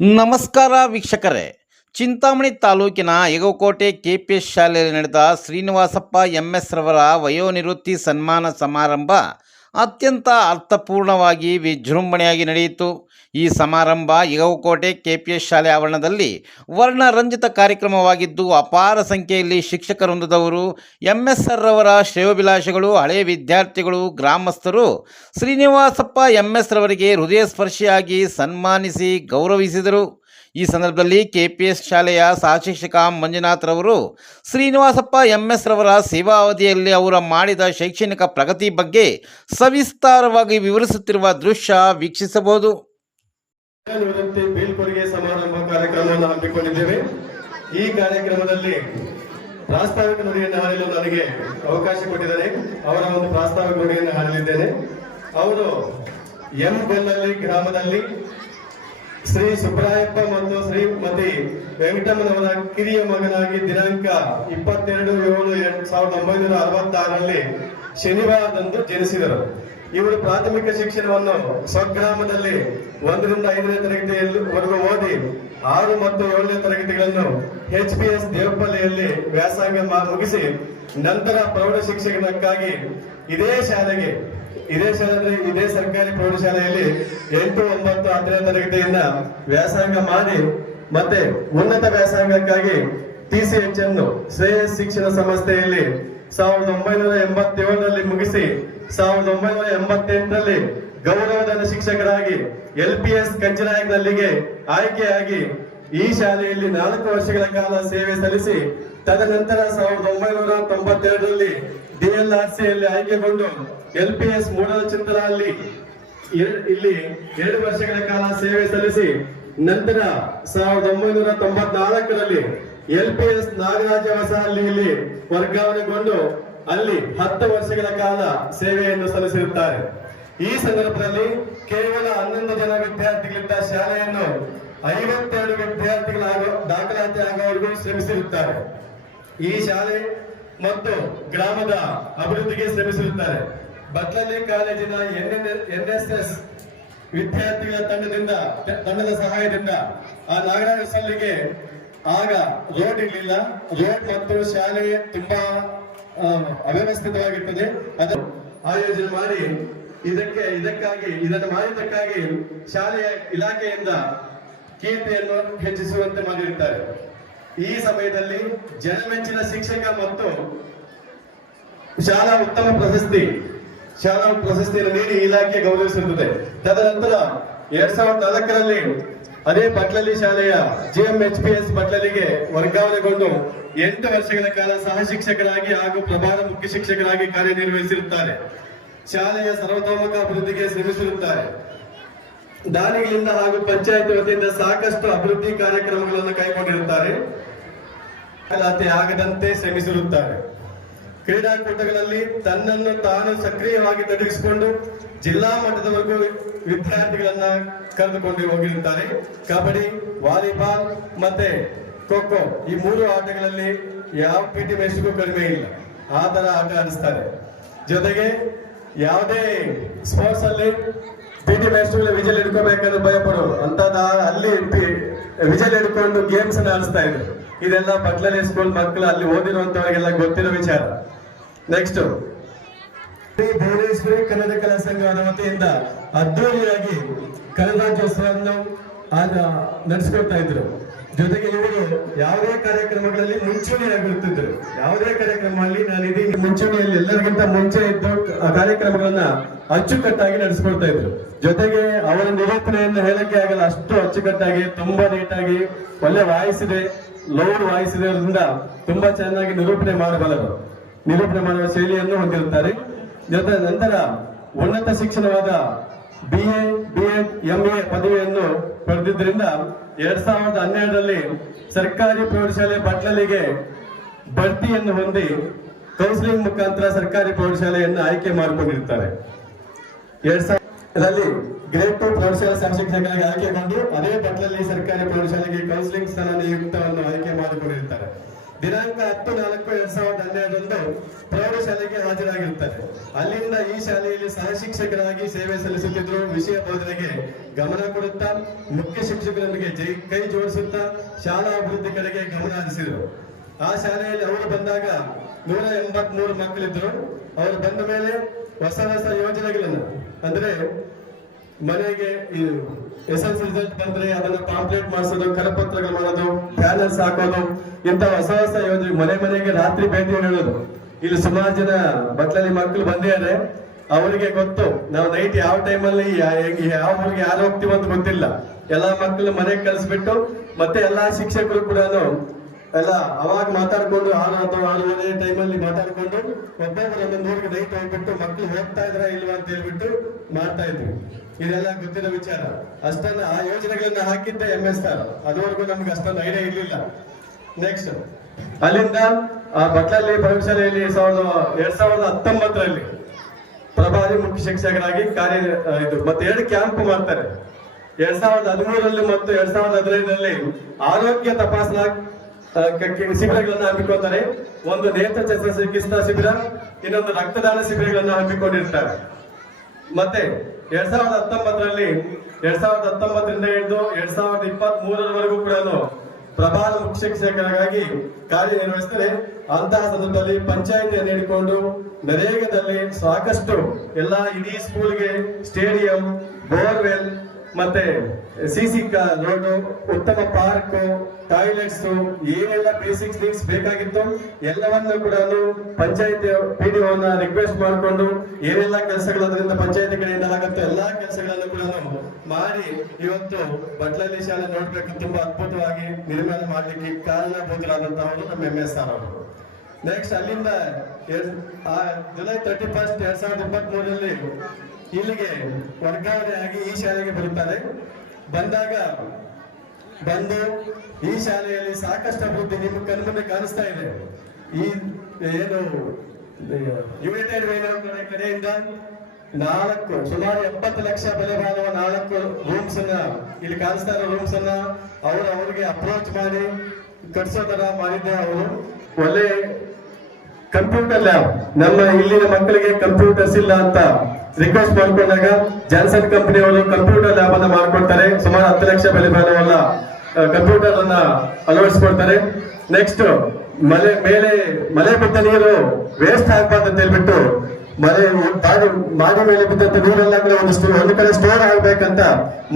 ನಮಸ್ಕಾರ ವೀಕ್ಷಕರೇ. ಚಿಂತಾಮಣಿ ತಾಲೂಕಿನ ಯಗಕೋಟೆ ಕೆಪಿಎಸ್ ಶಾಲೆಯಲ್ಲಿ ನಡೆದ ಶ್ರೀನಿವಾಸಪ್ಪ ಎಂಎಸ್ ರವರ ವಯೋನಿವೃತ್ತಿ ಸನ್ಮಾನ ಸಮಾರಂಭ ಅತ್ಯಂತ ಅರ್ಥಪೂರ್ಣವಾಗಿ ವಿಜೃಂಭಣೆಯಾಗಿ ನಡೆಯಿತು. ಈ ಸಮಾರಂಭ ಯಗಕೋಟೆ ಕೆಪಿಎಸ್ ಶಾಲೆ ಆವರಣದಲ್ಲಿ ವರ್ಣರಂಜಿತ ಕಾರ್ಯಕ್ರಮವಾಗಿದ್ದು, ಅಪಾರ ಸಂಖ್ಯೆಯಲ್ಲಿ ಶಿಕ್ಷಕವೃಂದದವರು, ಎಂಎಸ್ ರವರ ಶ್ರೇಯೋಭಿಲಾಷಿಗಳು, ಹಳೆಯ ವಿದ್ಯಾರ್ಥಿಗಳು, ಗ್ರಾಮಸ್ಥರು ಶ್ರೀನಿವಾಸಪ್ಪ ಎಂಎಸ್ ರವರಿಗೆ ಹೃದಯ ಸ್ಪರ್ಶಿಯಾಗಿ ಸನ್ಮಾನಿಸಿ ಗೌರವಿಸಿದರು. ಈ ಸಂದರ್ಭದಲ್ಲಿ ಕೆಪಿಎಸ್ ಶಾಲೆಯ ಸಹಶಿಕ್ಷಕ ಮಂಜುನಾಥ್ ರವರು ಶ್ರೀನಿವಾಸಪ್ಪ ಎಂಎಸ್ ರವರ ಸೇವಾ ಅವಧಿಯಲ್ಲಿ ಅವರು ಮಾಡಿದ ಶೈಕ್ಷಣಿಕ ಪ್ರಗತಿ ಬಗ್ಗೆ ಸವಿಸ್ತಾರವಾಗಿ ವಿವರಿಸುತ್ತಿರುವ ದೃಶ್ಯ ವೀಕ್ಷಿಸಬಹುದು. ಬೀಳ್ಕೊಡುಗೆ ಸಮಾರಂಭ ಕಾರ್ಯಕ್ರಮವನ್ನು ಹಮ್ಮಿಕೊಂಡಿದ್ದೇವೆ. ಈ ಕಾರ್ಯಕ್ರಮದಲ್ಲಿ ಪ್ರಾಸ್ತಾವಿಕ ನುಡಿಯನ್ನು ಹಾಡಲು ನನಗೆ ಅವಕಾಶ ಕೊಟ್ಟಿದ್ದಾರೆ. ಅವರ ಒಂದು ಪ್ರಾಸ್ತಾವಿಕ ನುಡಿಯನ್ನು ಹಾಡಲಿದ್ದೇನೆ. ಅವರು ಎಂ ಗೊಲ್ಲಲ್ಲಿ ಗ್ರಾಮದಲ್ಲಿ ಶ್ರೀ ಸುಬ್ರಾಯಪ್ಪ ಮತ್ತು ಶ್ರೀಮತಿ ವೆಂಕಟಮ್ಮನವರ ಕಿರಿಯ ಮಗನಾಗಿ ದಿನಾಂಕ 22/7/1966ರಲ್ಲಿ ಶನಿವಾರದಂದು ಜನಿಸಿದರು. ಇವರು ಪ್ರಾಥಮಿಕ ಶಿಕ್ಷಣವನ್ನು ಸ್ವಗ್ರಾಮದಲ್ಲಿ 1ರಿಂದ 5ನೇ ತರಗತಿಯವರೆಗೂ ಓದಿ 6 ಮತ್ತು 7ನೇ ತರಗತಿಗಳನ್ನು HPS ದೇವಪಲ್ಲಿಯಲ್ಲಿ ವ್ಯಾಸಂಗ ಮುಗಿಸಿ ನಂತರ ಪ್ರೌಢ ಶಿಕ್ಷಣಕ್ಕಾಗಿ ಇದೇ ಸರ್ಕಾರಿ ಪ್ರೌಢಶಾಲೆಯಲ್ಲಿ 8, 9, 10ನೇ ತರಗತಿಯಿಂದ ವ್ಯಾಸಂಗ ಮಾಡಿ ಮತ್ತೆ ಉನ್ನತ ವ್ಯಾಸಂಗಕ್ಕಾಗಿ TCH ಅನ್ನು ಶ್ರೇಯಸ್ ಶಿಕ್ಷಣ ಸಂಸ್ಥೆಯಲ್ಲಿ 1987ರಲ್ಲಿ ಮುಗಿಸಿ 1988ರಲ್ಲಿ ಗೌರವಧನ ಶಿಕ್ಷಕರಾಗಿ LPS ಕಂಚಿನಾಯಕನಲ್ಲಿಗೆ ಆಯ್ಕೆಯಾಗಿ ಈ ಶಾಲೆಯಲ್ಲಿ 4 ವರ್ಷಗಳ ಕಾಲ ಸೇವೆ ಸಲ್ಲಿಸಿ ತದನಂತರ 1992ರಲ್ಲಿ DLRCಯಲ್ಲಿ ಆಯ್ಕೆಗೊಂಡು LPS ಮೂಡಲಚಿಂತಲಲ್ಲಿ ಇಲ್ಲಿ 2 ವರ್ಷಗಳ ಕಾಲ ಸೇವೆ ಸಲ್ಲಿಸಿ ನಂತರ 1994ರಲ್ಲಿ LPS ನಾಗರಾಜ ಹೊಸಹಳ್ಳಿಯಲ್ಲಿ ವರ್ಗಾವಣೆಗೊಂಡು ಅಲ್ಲಿ 10 ವರ್ಷಗಳ ಕಾಲ ಸೇವೆಯನ್ನು ಸಲ್ಲಿಸಿರುತ್ತಾರೆ. ಈ ಸಂದರ್ಭದಲ್ಲಿ ಕೇವಲ 11 ಜನ ವಿದ್ಯಾರ್ಥಿಗಳಿದ್ದ ಶಾಲೆಯನ್ನು 52 ವಿದ್ಯಾರ್ಥಿಗಳ ದಾಖಲಾತಿ ಆಗುವವರೆಗೂ ಶ್ರಮಿಸಿರುತ್ತಾರೆ. ಈ ಶಾಲೆ ಮತ್ತು ಗ್ರಾಮದ ಅಭಿವೃದ್ಧಿಗೆ ಶ್ರಮಿಸಿರುತ್ತಾರೆ. ಬಟ್ಲಳ್ಳಿ ಕಾಲೇಜಿನ NSS ವಿದ್ಯಾರ್ಥಿಗಳ ತಂಡದ ಸಹಾಯದಿಂದ ಆ ನಾಗರಾಜ ಹೊಸಹಳ್ಳಿಗೆ ಆಗ ರೋಡ್ ಇರಲಿಲ್ಲ. ರೋಡ್ ಮತ್ತು ಶಾಲೆ ತುಂಬಾ ಅವ್ಯವಸ್ಥಿತವಾಗಿರ್ತದೆ. ಅದನ್ನು ಆಯೋಜನೆ ಮಾಡಿ ಇದನ್ನು ಮಾಡಿದ್ದಕ್ಕಾಗಿ ಶಾಲೆಯ ಇಲಾಖೆಯಿಂದ ಕೀರ್ತಿಯನ್ನು ಹೆಚ್ಚಿಸುವಂತೆ ಮಾಡಿರುತ್ತಾರೆ. ಈ ಸಮಯದಲ್ಲಿ ಜನಮೆಚ್ಚಿನ ಶಿಕ್ಷಕ ಮತ್ತು ಶಾಲಾ ಉತ್ತಮ ಪ್ರಶಸ್ತಿಯನ್ನು ನೀಡಿ ಇಲಾಖೆ ಗೌರವಿಸಿರುತ್ತದೆ. ತದನಂತರ 2004ರಲ್ಲಿ ಅದೇ ಬಟ್ಲಳ್ಳಿ ಶಾಲೆಯ GMHPS ಬಟ್ಲಳ್ಳಿಗೆ ವರ್ಗಾವಣೆಗೊಂಡು 8 ವರ್ಷಗಳ ಕಾಲ ಸಹ ಶಿಕ್ಷಕರಾಗಿ ಹಾಗೂ ಪ್ರಭಾರ ಮುಖ್ಯ ಶಿಕ್ಷಕರಾಗಿ ಕಾರ್ಯನಿರ್ವಹಿಸಿರುತ್ತಾರೆ. ಶಾಲೆಯ ಸರ್ವತೋಮುಖ ಅಭಿವೃದ್ಧಿಗೆ ಶ್ರಮಿಸಿರುತ್ತಾರೆ. ದಾನಿಗಳಿಂದ ಹಾಗೂ ಪಂಚಾಯತ್ ವತಿಯಿಂದ ಸಾಕಷ್ಟು ಅಭಿವೃದ್ಧಿ ಕಾರ್ಯಕ್ರಮಗಳನ್ನು ಕೈಗೊಂಡಿರುತ್ತಾರೆ. ಆಗದಂತೆ ಶ್ರಮಿಸಿರುತ್ತಾರೆ. ಕ್ರೀಡಾಕೂಟಗಳಲ್ಲಿ ತನ್ನನ್ನು ತಾನು ಸಕ್ರಿಯವಾಗಿ ತೊಡಗಿಸಿಕೊಂಡು ಜಿಲ್ಲಾ ಮಟ್ಟದವರೆಗೂ ವಿದ್ಯಾರ್ಥಿಗಳನ್ನ ಕರೆದುಕೊಂಡು ಹೋಗಿರುತ್ತಾರೆ. ಕಬಡ್ಡಿ, ವಾಲಿಬಾಲ್ ಮತ್ತೆ ಖೋ-ಖೋ ಈ 3 ಆಟಗಳಲ್ಲಿ ಯಾವ PT ಮೇಸ್ಟ್ರಿಗೂ ಕಡಿಮೆ ಇಲ್ಲ. ಆ ತರ ಆಟ ಆಡಿಸ್ತಾರೆ. ಜೊತೆಗೆ ಯಾವುದೇ ಸ್ಪೋರ್ಟ್ಸ್ ಅಲ್ಲಿ PT ಮೇಸ್ಟ್ರುಗಳು ವಿಜಲ್ ಹಿಡ್ಕೋಬೇಕಾದ್ರೆ ಭಯಪಡೋರು ಅಂತದ ಅಲ್ಲಿ ವಿಜಲ್ ಹಿಡ್ಕೊಂಡು ಗೇಮ್ಸ್ ಅನ್ನ ಆಡಿಸ್ತಾ ಇದ್ರು. ಇದೆಲ್ಲ ಬಟ್ಲಳ್ಳಿ ಸ್ಕೂಲ್ ಮಕ್ಕಳು ಅಲ್ಲಿ ಓದಿರುವಂತವರಿಗೆಲ್ಲ ಗೊತ್ತಿರೋ ವಿಚಾರ. ನೆಕ್ಸ್ಟ್ ಭುವನೇಶ್ವರಿ ಕನ್ನಡ ಕಲಾ ಸಂಘದ ವತಿಯಿಂದ ಅದ್ದೂರಿಯಾಗಿ ಕನ್ನಡೋತ್ಸವವನ್ನು ನಡೆಸಿಕೊಡ್ತಾ ಇದ್ರು. ಜೊತೆಗೆ ಇವರು ಯಾವುದೇ ಕಾರ್ಯಕ್ರಮಗಳಲ್ಲಿ ಮುಂಚೂಣಿಯಾಗಿರುತ್ತಿದ್ದರು. ಯಾವುದೇ ಕಾರ್ಯಕ್ರಮದಲ್ಲಿ ನಾನು ಇದೀಗ ಮುಂಚೂಣಿಯಲ್ಲಿ ಎಲ್ಲರಿಗಿಂತ ಮುಂಚೆ ಇದ್ದು ಆ ಕಾರ್ಯಕ್ರಮಗಳನ್ನ ಅಚ್ಚುಕಟ್ಟಾಗಿ ನಡೆಸಿಕೊಡ್ತಾ ಇದ್ರು. ಜೊತೆಗೆ ಅವರ ನಿರೂಪಣೆಯನ್ನು ಹೇಳಕ್ಕೆ ಆಗಲ್ಲ, ಅಷ್ಟು ಅಚ್ಚುಕಟ್ಟಾಗಿ ತುಂಬಾ ನೀಟಾಗಿ ಒಳ್ಳೆ ವಾಯ್ಸ್ ಇದೆ, ಲೌಡ್ ವಾಯ್ಸ್ ಇರೋದ್ರಿಂದ ತುಂಬಾ ಚೆನ್ನಾಗಿ ನಿರೂಪಣೆ ಮಾಡುವ ಶೈಲಿಯನ್ನು ಹೊಂದಿರುತ್ತಾರೆ. ಜೊತೆ ನಂತರ ಉನ್ನತ ಶಿಕ್ಷಣವಾದ BA, BEd, MA ಪದವಿಯನ್ನು ಪಡೆದಿದ್ದರಿಂದ 2012ರಲ್ಲಿ ಸರ್ಕಾರಿ ಪ್ರೌಢಶಾಲೆ ಬಟ್ಲಳ್ಳಿಗೆ ಬಡ್ತಿಯನ್ನು ಹೊಂದಿ ಕೌನ್ಸಿಲಿಂಗ್ ಮುಖಾಂತರ ಸರ್ಕಾರಿ ಪ್ರೌಢಶಾಲೆಯನ್ನು ಆಯ್ಕೆ ಮಾಡಿಕೊಂಡಿರುತ್ತಾರೆ. 2000ರಲ್ಲಿ ಗ್ರೇಡ್ 2 ಪ್ರೌಢಶಾಲೆ ಶಿಕ್ಷಕರಾಗಿ ಆಯ್ಕೆಗೊಂಡು ಅದೇ ಬಟ್ಲಳ್ಳಿ ಸರ್ಕಾರಿ ಪ್ರೌಢಶಾಲೆಗೆ ಕೌನ್ಸಿಲಿಂಗ್ ಸ್ಥಾನ ನಿಯುಕ್ತವನ್ನು ಆಯ್ಕೆ ಮಾಡಿಕೊಂಡಿರುತ್ತಾರೆ. ದಿನಾಂಕ 10/4/2012 ಪ್ರೌಢಶಾಲೆಗೆ ಹಾಜರಾಗಿರುತ್ತಾರೆ. ಅಲ್ಲಿಂದ ಈ ಶಾಲೆಯಲ್ಲಿ ಸಹ ಶಿಕ್ಷಕರಾಗಿ ಸೇವೆ ಸಲ್ಲಿಸುತ್ತಿದ್ರು. ವಿಷಯ ಬೋಧನೆಗೆ ಗಮನ ಕೊಡುತ್ತಾ ಮುಖ್ಯ ಶಿಕ್ಷಕರೊಂದಿಗೆ ಕೈ ಜೋಡಿಸುತ್ತಾ ಶಾಲಾ ಅಭಿವೃದ್ಧಿ ಕಡೆಗೆ ಗಮನ ಹರಿಸಿದರು. ಆ ಶಾಲೆಯಲ್ಲಿ ಅವರು ಬಂದಾಗ 183 ಮಕ್ಕಳಿದ್ರು. ಅವರು ಬಂದ ಮೇಲೆ ಹೊಸ ಹೊಸ ಯೋಜನೆಗಳನ್ನು ಅಂದ್ರೆ ಮನೆಗೆ SSLC ರಿಸಲ್ಟ್ ಬಂದ್ರೆ ಅದನ್ನ ಪಾಂಪ್ಲೆಟ್ ಮಾಡಿಸೋದು, ಕರಪತ್ರಗಳು ಮಾಡೋದು, ಬ್ಯಾನರ್ಸ್ ಹಾಕೋದು, ಇಂತ ಹೊಸ ಹೊಸ ಯೋಜನೆ, ಮನೆ ಮನೆಗೆ ರಾತ್ರಿ ಭೇಟಿ ನೀಡೋದು. ಇಲ್ಲಿ ಸುಮಾರು ಜನ ಬಟ್ಲಲ್ಲಿ ಮಕ್ಕಳು ಬಂದಿದ್ದಾರೆ. ಅವರಿಗೆ ಗೊತ್ತು ನಾವು ನೈಟ್ ಯಾವ ಟೈಮಲ್ಲಿ ಯಾವ ಊರಿಗೆ ಯಾರು ಹೋಗ್ತೀವಿ ಅಂತ ಗೊತ್ತಿಲ್ಲ. ಎಲ್ಲಾ ಮಕ್ಕಳು ಮನೆಗೆ ಕಳಿಸ್ಬಿಟ್ಟು ಮತ್ತೆ ಎಲ್ಲಾ ಶಿಕ್ಷಕರು ಕೂಡ ಎಲ್ಲ ಅವಾಗ ಮಾತಾಡ್ಕೊಂಡು 6 ಅಥವಾ 6:30 ಟೈಮಲ್ಲಿ ಮಾತಾಡ್ಕೊಂಡು ಒಬ್ಬೊಬ್ಬರು ಒಂದೊಂದು ಊರಿಗೆ ನೈಟ್ ಹೋಗ್ಬಿಟ್ಟು ಮಕ್ಕಳು ಹೋಗ್ತಾ ಇದ್ರ ಇಲ್ವಾ ಅಂತ ಹೇಳ್ಬಿಟ್ಟು ಮಾಡ್ತಾ ಇದ್ವಿ. ಇದೆಲ್ಲ ಗೊತ್ತಿರೋ ವಿಚಾರ. ಅಷ್ಟನ್ನ ಆ ಯೋಜನೆಗಳನ್ನ ಹಾಕಿದ್ದೆ MS ಸರ್. ಅದುವರೆಗೂ ನಮ್ಗೆ ಅಷ್ಟೊಂದು ಐಡಿಯಾ ಇರ್ಲಿಲ್ಲ. ನೆಕ್ಸ್ಟ್ ಅಲ್ಲಿಂದ ಆ ಬಟ್ಲಲ್ಲಿ ಪ್ರೌಢಶಾಲೆಯಲ್ಲಿ 2019ರಲ್ಲಿ ಪ್ರಭಾರಿ ಮುಖ್ಯ ಶಿಕ್ಷಕರಾಗಿ ಇದು ಮತ್ತೆ 2 ಕ್ಯಾಂಪ್ ಮಾಡ್ತಾರೆ. 2013ರಲ್ಲಿ ಮತ್ತು 2015ರಲ್ಲಿ ಆರೋಗ್ಯ ತಪಾಸಣಾ ಶಿಬಿರಗಳನ್ನ ಹಮ್ಮಿಕೊಳ್ತಾರೆ. ಒಂದು ನೇತ್ರ ಶಸ್ತ್ರಚಿಕಿತ್ಸಾ ಶಿಬಿರ, ಇನ್ನೊಂದು ರಕ್ತದಾನ ಶಿಬಿರಗಳನ್ನ ಹಮ್ಮಿಕೊಂಡಿರ್ತಾರೆ. ಮತ್ತೆ 2019ರಲ್ಲಿ 2019ರಿಂದ ಹಿಡಿದು 2023ರವರೆಗೂ ಕೂಡ ಪ್ರಭಾರ ಮುಖ್ಯ ಶಿಕ್ಷಕರಾಗಿ ಕಾರ್ಯನಿರ್ವಹಿಸ್ತಾರೆ. ಅಂತಹ ಸಂದರ್ಭದಲ್ಲಿ ಪಂಚಾಯಿತಿಯನ್ನು ಹಿಡಿಕೊಂಡು ನರೇಗಾದಲ್ಲಿ ಸಾಕಷ್ಟು ಇಡೀ ಸ್ಕೂಲ್ಗೆ ಸ್ಟೇಡಿಯಂ, ಬೋರ್ವೆಲ್, ಮತ್ತೆ ಸಿಸಿ ರೋಡ್, ಉತ್ತಮ ಪಾರ್ಕ್, ಟಾಯ್ಲೆಟ್ಸ್, ಏನೆಲ್ಲ ಬೇಸಿಕ್ಸ್ ನೀಡ್ಸ್ ಬೇಕಾಗಿತ್ತು ಎಲ್ಲವನ್ನೂ ಕೂಡ ಪಂಚಾಯತ್ PDOನ ರಿಕ್ವೆಸ್ಟ್ ಮಾಡಿಕೊಂಡು ಏನೆಲ್ಲ ಕೆಲಸಗಳು ಅದರಿಂದ ಪಂಚಾಯತಿ ಕಡೆಯಿಂದ ಆಗುತ್ತೆ ಎಲ್ಲಾ ಕೆಲಸಗಳನ್ನು ಕೂಡ ಮಾಡಿ ಇವತ್ತು ಬಟ್ಲಲ್ಲಿ ಶಾಲೆ ನೋಡ್ಬೇಕು ತುಂಬಾ ಅದ್ಭುತವಾಗಿ ನಿರ್ಮಾಣ ಮಾಡ್ಲಿಕ್ಕೆ ಕಾರಣಭೂತರಾದಂತಹವರು ನಮ್ಮ MS ಸರ್ ಅವರು. ನೆಕ್ಸ್ಟ್ ಅಲ್ಲಿಂದ ಜುಲೈ 31, 2023ರಲ್ಲಿ ಇಲ್ಲಿಗೆ ವರ್ಗಾವಣೆ ಆಗಿ ಈ ಶಾಲೆಗೆ ಬರುತ್ತಾರೆ. ಬಂದು ಈ ಶಾಲೆಯಲ್ಲಿ ಸಾಕಷ್ಟು ಅಭಿವೃದ್ಧಿ ನಿಮ್ಮ ಕಣ್ಮುಂದೆ ಕಾಣಿಸ್ತಾ ಇದೆ. ಈ ಏನು ಯುನೈಟೆಡ್ ವೇ ಕಡೆಯಿಂದ ಸುಮಾರು 70 ಲಕ್ಷ ಬೆಲೆ ಬಾಳುವ 4 ರೂಮ್ಸ್ ಅನ್ನ ಇಲ್ಲಿ ಕಾಣಿಸ್ತಾ ಇರೋ ರೂಮ್ಸ್ ಅನ್ನ ಅವ್ರಿಗೆ ಅಪ್ರೋಚ್ ಮಾಡಿ ಕಟ್ಸೋ ತರ ಮಾಡಿದ್ದೆ. ಅವರು ಒಳ್ಳೆ ಕಂಪ್ಯೂಟರ್ ಲ್ಯಾಬ್, ನಮ್ಮ ಇಲ್ಲಿನ ಮಕ್ಕಳಿಗೆ ಕಂಪ್ಯೂಟರ್ಸ್ ಇಲ್ಲ ಅಂತ ರಿಕ್ವೆಸ್ಟ್ ಮಾಡ್ಕೊಂಡಾಗ ಜಾನ್ಸನ್ ಕಂಪನಿ ಅವರು ಕಂಪ್ಯೂಟರ್ ಲ್ಯಾಬ್ ಅನ್ನ ಮಾಡ್ಕೊಡ್ತಾರೆ. ಸುಮಾರು 10 ಲಕ್ಷ ಬೆಲೆ ಬಾಳುವಲ್ಲ ಕಂಪ್ಯೂಟರ್ ಅನ್ನ ಅಳವಡಿಸ್ಕೊಡ್ತಾರೆ. ನೆಕ್ಸ್ಟ್ ಮಳೆ ಬಿದ್ದ ನೀರು ವೇಸ್ಟ್ ಆಗ್ಬಾರ್ದು ಅಂತ ಹೇಳ್ಬಿಟ್ಟು ಮಾಡಿ ಮೇಲೆ ಬಿದ್ದಂತ ನೀರೆಲ್ಲ ಒಂದು ಕಡೆ ಸ್ಟೋರ್ ಆಗ್ಬೇಕಂತ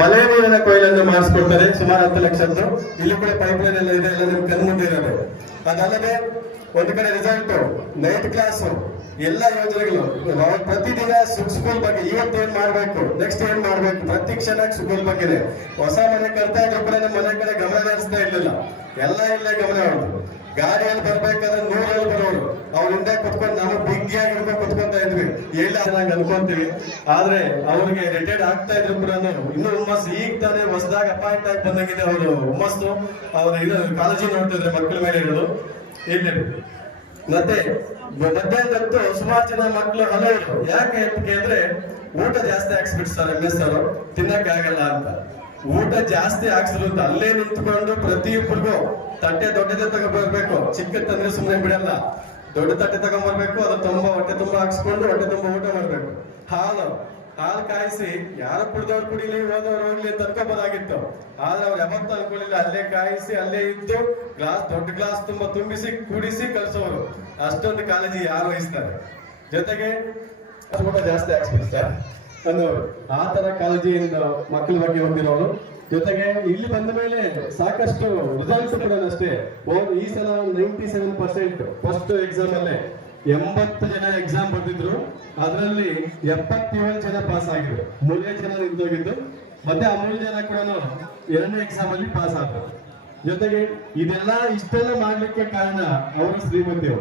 ಮಳೆ ನೀರಿನ ಕೊಯ್ಲನ್ನು ಮಾಡಿಸ್ಕೊಡ್ತಾರೆ. ಸುಮಾರು 10 ಲಕ್ಷದ್ದು. ಇಲ್ಲಿ ಕೂಡ ಪೈಪ್ ಲೈನ್ ಎಲ್ಲ ಇದೆ, ಎಲ್ಲ ನಿಮ್ ಕಣ್ಮುಂದೆ ಇರೋದು. ಅದಲ್ಲದೆ ಒಂದು ಕಡೆ ರಿಸಲ್ಟ್, ನೈಟ್ ಕ್ಲಾಸ್, ಎಲ್ಲ ಯೋಜನೆಗಳು ಪ್ರತಿದಿನ ಸ್ಕೂಲ್ ಬಗ್ಗೆ ಇವತ್ತು ಏನ್ ಮಾಡ್ಬೇಕು, ನೆಕ್ಸ್ಟ್ ಏನ್ ಮಾಡ್ಬೇಕು, ಪ್ರತಿ ಕ್ಷಣ ಸ್ಕೂಲ್ ಬಗ್ಗೆ ಹೊಸ ಮನೆ ಕಟ್ತಾ ಇದ್ರು ಕೂಡ ನಮ್ಮ ಮನೆ ಕಡೆ ಗಮನ ಹರಿಸ್ತಾ ಇರ್ಲಿಲ್ಲ. ಎಲ್ಲ ಇಲ್ಲೇ ಗಮನ ಹೊರದು ಗಾಡಿಯಲ್ಲಿ ಬರ್ಬೇಕಾದ್ರೆ 100 ಬರೋರು ಅವ್ರಿಂದ ಕುತ್ಕೊಂಡು ನಾವು ಬಿಗ್ಗಿಯಾಗಿ ಕುತ್ಕೊಂತ ಇದ್ವಿ. ಎಲ್ಲ ಚೆನ್ನಾಗಿ ಅನ್ಕೊಂತೀವಿ. ಆದ್ರೆ ಅವ್ರಿಗೆ ರಿಟೈರ್ಡ್ ಆಗ್ತಾ ಇದ್ರು ಕೂಡ ಇನ್ನೂ ಹುಮ್ಮಸ್ಸು. ಈಗ ತಾನೇ ಹೊಸದಾಗ ಅಪಾಯಿಂಟ್ ಆಗಿ ಬಂದಂಗಿದೆ ಅವರು ಹುಮ್ಮಸ್ಸು. ಅವ್ರು ಇದು ಕಾಳಜಿ ನೋಡ್ತಿದ್ರೆ ಮಕ್ಕಳ ಮೇಲೆ ಇರೋದು ಇಲ್ಲಿ. ಮತ್ತೆ ಮಧ್ಯಾಹ್ನದಂತೂ ಸುಮಾರು ಜನ ಮಕ್ಕಳು ಹಲವರು ಯಾಕೆ ಅಂದ್ರೆ ಊಟ ಜಾಸ್ತಿ ಹಾಕ್ಸ್ಬಿಡ್ತಾರೆ MS ಅವರು, ತಿನ್ನಕ್ಕೆ ಆಗಲ್ಲ ಅಂತ. ಊಟ ಜಾಸ್ತಿ ಹಾಕ್ಸಿದ್ರು ಅಂತ ಅಲ್ಲೇ ನಿಂತ್ಕೊಂಡು ಪ್ರತಿಯೊಬ್ಬರಿಗೂ ತಟ್ಟೆ ದೊಡ್ಡದೇ ತಗೊಂಡ್ಬರ್ಬೇಕು. ಚಿಕ್ಕ ತಂದ್ರೆ ಸುಮ್ಮನೆ ಬಿಡಲ್ಲ, ದೊಡ್ಡ ತಟ್ಟೆ ತಗೊಂಡ್ಬರ್ಬೇಕು. ಅದು ಹೊಟ್ಟೆ ತುಂಬಾ ಹಾಕ್ಸ್ಕೊಂಡು ಹೊಟ್ಟೆ ತುಂಬಾ ಊಟ ಮಾಡ್ಬೇಕು. ಹಾಲು ಕಾಯಿಸಿ ಯಾರು ಕುಡಿದವ್ರು ಕುಡಿಲಿ, ಹೋದವ್ರು ಹೋಗ್ಲಿ ಅಂತ ಅನ್ಕೋಬೋದಾಗಿತ್ತು. ಆದ್ರೆ ಅವ್ರು ಯಾವತ್ತೂ ಅನ್ಕೊಳ್ಳಿಲ್ಲ. ಅಲ್ಲೇ ಕಾಯಿಸಿ ಅಲ್ಲೇ ಇದ್ದು ದೊಡ್ಡ ಗ್ಲಾಸ್ ತುಂಬಾ ತುಂಬಿಸಿ ಕುಡಿಸಿ ಕಳ್ಸೋರು. ಅಷ್ಟೊಂದು ಕಾಳಜಿ ಯಾರು ವಹಿಸ್ತಾರೆ. ಜೊತೆಗೆ ಊಟ ಜಾಸ್ತಿ ಹಾಕ್ಸ್ಬಿಡ್ತಾರೆ ಅನ್ನೋರು. ಆ ತರ ಕಾಳಜಿಯಿಂದ ಮಕ್ಕಳ ಬಗ್ಗೆ ಹೊಂದಿರೋರು. ಜೊತೆಗೆ ಇಲ್ಲಿ ಬಂದ ಮೇಲೆ ಸಾಕಷ್ಟು ರಿಸಲ್ಟ್ ಕೂಡ ಅಷ್ಟೇ. ಈ ಸಲ 97% ಫಸ್ಟ್ ಎಕ್ಸಾಮ್ ಅಲ್ಲೇ 80 ಜನ ಎಕ್ಸಾಮ್ ಬರ್ತಿದ್ರು. ಅದರಲ್ಲಿ 77 ಜನ ಪಾಸ್ ಆಗಿದ್ರು. 3 ಜನ ನಿಂತೋಗಿದ್ದು. ಮತ್ತೆ ಆ 3 ಜನ ಕೂಡ 2ನೇ ಎಕ್ಸಾಮ್ ಅಲ್ಲಿ ಪಾಸ್ ಆದ್ರು. ಜೊತೆಗೆ ಇಷ್ಟೆಲ್ಲ ಮಾಡ್ಲಿಕ್ಕೆ ಕಾರಣ ಅವರು ಶ್ರೀಮತಿ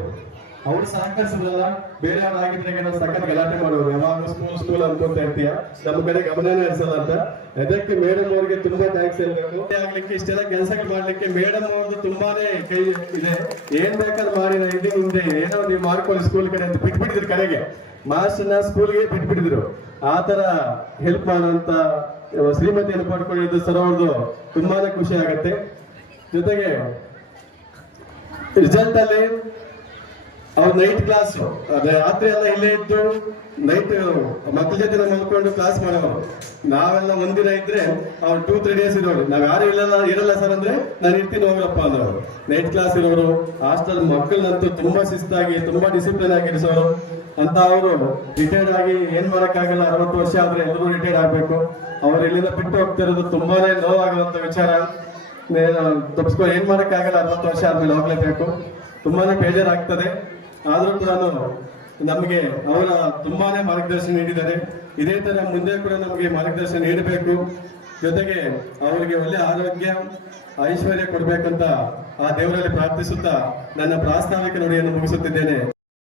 ಅವ್ರು ಸಹಕರಿಸಿದ್ರಲ್ಲ. ಬೇರೆಯವ್ರಾಗಿದ್ರೆ ನಾವು ಸಖತ್ ಗಲಾಟೆ ಮಾಡೋರು. ಯಾವಾಗ ಸ್ಕೂಲ್ ಅನ್ಕೊಂತ ಇರ್ತೀಯ, ನಮ್ಮ ಕಡೆ ಗಮನನೇ ಹರಿಸಲ್ಲ ಅಂತ. ಅದಕ್ಕೆ ಮೇಡಮ್ ಅವ್ರಿಗೆ ತುಂಬಾ ಥ್ಯಾಂಕ್ಸ್ ಹೇಳ್ಬೇಕು. ಆಗ್ಲಿಕ್ಕೆ ಇಷ್ಟೆಲ್ಲ ಕೆಲಸಗಳು ಮಾಡ್ಲಿಕ್ಕೆ ಮೇಡಮ್ ಅವ್ರದ್ದು ತುಂಬಾನೇ ಕೈ ಇದೆ. ಏನ್ ಬೇಕಾದ್ರೂ ಮಾಡಿ ಹಿಂದೆ ಏನೋ ನೀವು ಮಾಡ್ಕೊಳ್ಳಿ ಸ್ಕೂಲ್ ಕಡೆ ಅಂತ ಬಿಟ್ಬಿಟ್ಟಿದ್ರು. ಕಡೆಗೆ ಮಾಸ್ಟರ್ನ ಸ್ಕೂಲ್ಗೆ ಬಿಟ್ಬಿಟ್ಟಿದ್ರು. ಆ ತರ ಹೆಲ್ಪ್ ಮಾಡೋಂತ ಶ್ರೀಮತಿಯನ್ನು ಪಡ್ಕೊಂಡಿದ್ದು ಸರ್ ಅವ್ರದ್ದು ತುಂಬಾನೇ ಖುಷಿ ಆಗತ್ತೆ. ಜೊತೆಗೆ ರಿಸಲ್ಟ್ ಅಲ್ಲಿ ಅವ್ರು ನೈಟ್ ಕ್ಲಾಸ್ ರಾತ್ರಿ ಎಲ್ಲ ಇಲ್ಲೇ ಇದ್ದು ನೈಟ್ ಮಕ್ಕಳ ಜೊತೆ ಮಲ್ಕೊಂಡು ಕ್ಲಾಸ್ ಮಾಡೋರು. ನಾವೆಲ್ಲ ಒಂದಿನ ಇದ್ರೆ ಅವ್ರು 2-3 ಡೇಸ್ ಇರೋರು. ನಾವ್ ಯಾರು ಇರಲ್ಲ ಸರ್ ಅಂದ್ರೆ ನಾನು ಇರ್ತೀನಿ ಹೋಗ್ರಪ್ಪ ಅಂದವರು. ನೈಟ್ ಕ್ಲಾಸ್ ಇರೋರು, ಹಾಸ್ಟೆಲ್ ಮಕ್ಕಳನ್ನಂತೂ ತುಂಬಾ ಶಿಸ್ತಾಗಿ ತುಂಬಾ ಡಿಸಿಪ್ಲಿನ್ ಆಗಿ ಇರಿಸೋರು ಅಂತ. ಅವರು ರಿಟೈರ್ಡ್ ಆಗಿ ಏನ್ ಮಾಡಕ್ಕಾಗಲ್ಲ, 60 ವರ್ಷ ಆದ್ರೆ ಎಲ್ಲರೂ ರಿಟೈರ್ಡ್ ಆಗ್ಬೇಕು. ಅವ್ರು ಇಲ್ಲಿಂದ ಬಿಟ್ಟು ಹೋಗ್ತಿರೋದು ತುಂಬಾನೇ ನೋವಾಗುವಂತ ವಿಚಾರ. ತಪ್ಪಿಸ್ಕೊಂಡು ಏನ್ ಮಾಡಕ್ಕಾಗಲ್ಲ, 60 ವರ್ಷ ಆದ್ಮೇಲೆ ಹೋಗ್ಲೇಬೇಕು. ತುಂಬಾನೇ ಬೇಜಾರಾಗ್ತದೆ. ಆದ್ರೂ ಕೂಡ ನಮಗೆ ಅವರ ತುಂಬಾನೇ ಮಾರ್ಗದರ್ಶನ ನೀಡಿದ್ದಾರೆ. ಇದೇ ತರ ಮುಂದೆ ಕೂಡ ನಮಗೆ ಮಾರ್ಗದರ್ಶನ ನೀಡಬೇಕು. ಜೊತೆಗೆ ಅವರಿಗೆ ಒಳ್ಳೆ ಆರೋಗ್ಯ ಐಶ್ವರ್ಯ ಕೊಡ್ಬೇಕಂತ ಆ ದೇವರಲ್ಲಿ ಪ್ರಾರ್ಥಿಸುತ್ತಾ ನನ್ನ ಪ್ರಾಸ್ತಾವಿಕ ನುಡಿಯನ್ನು ಮುಗಿಸುತ್ತಿದ್ದೇನೆ.